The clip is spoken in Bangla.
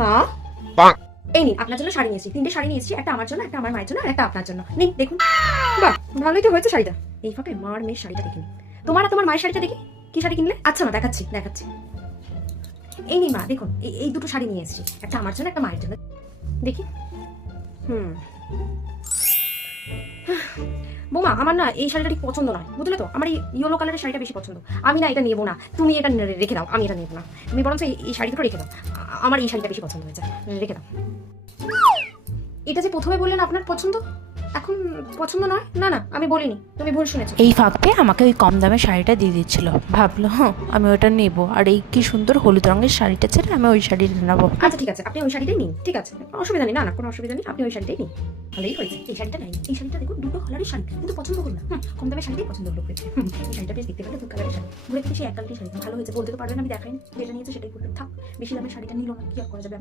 মা, এই নিন আপনার জন্য শাড়ি নিয়েছি, 3টে শাড়ি নিয়েছি, একটা আমার জন্য, একটা আমার মায়ের জন্য, আর একটা আপনার জন্য। নিন দেখুন। বাহ, ভালোই তো হয়েছে শাড়িটা। এই ফাঁকে মার মেয়ের শাড়িটা দেখিনি। তোমার আর তোমার মায়ের শাড়িটা দেখি, কি শাড়ি কিনলে? আচ্ছা মা, দেখাচ্ছি দেখাচ্ছি। এই নিন মা, দেখুন এই দুটো শাড়ি নিয়ে এসেছি, একটা আমার জন্য, একটা মায়ের জন্য। দেখি। বৌমা, আমার না এই শাড়িটা ঠিক পছন্দ নয়, বুঝলে তো? আমার এই ইয়েলো কালারের শাড়িটা বেশি পছন্দ। আমি না এটা নেবো না, তুমি এটা রেখে দাও। আমি এটা নেবো না, তুমি বরঞ্চ এই শাড়ি দুটো রেখে দাও। আমার এই শাড়িটা বেশি পছন্দ হয়েছে, রেখে দাও। এটা যে প্রথমে বললেন আপনার পছন্দ, এখন পছন্দ নয়? না না, আমি বলিনি, তুমি ভুল শুনেছো। এই ফাঁক পেয়ে আমাকে ওই কম দামের শাড়িটা দিয়ে দিচ্ছিল, ভাবলো হ্যাঁ আমি ওটা নেবো, আর এই কি সুন্দর হলুদ রঙের শাড়িটা ছেড়ে আমি ওই শাড়িটা নেবো। আচ্ছা ঠিক আছে, আপনি ওই শাড়িটাই নিন, ঠিক আছে, অসুবিধা নেই। না না, কোনো অসুবিধা নেই, আপনি ওই শাড়িটাই নিন। ভালোই হয়েছে। এই শাড়িটা নাই, এই শাড়িটা দেখুন দুটো কালারের শাড়ি, কিন্তু পছন্দ হলো না। কম দামের শাড়িটাই পছন্দ হলো। এই শাড়িটা বেশ দেখতে পেলে দু কালারের শাড়ি, ঘুরে ফিরে সেই এক কালারের শাড়ি। ভালো হয়েছে, বলতে তো পারবেন আমি দেখাইনি, যেটা নিয়েছে সেটাই করবেন। থাক, বেশি দামের শাড়িটা নিল না, কি আর করা যাবে।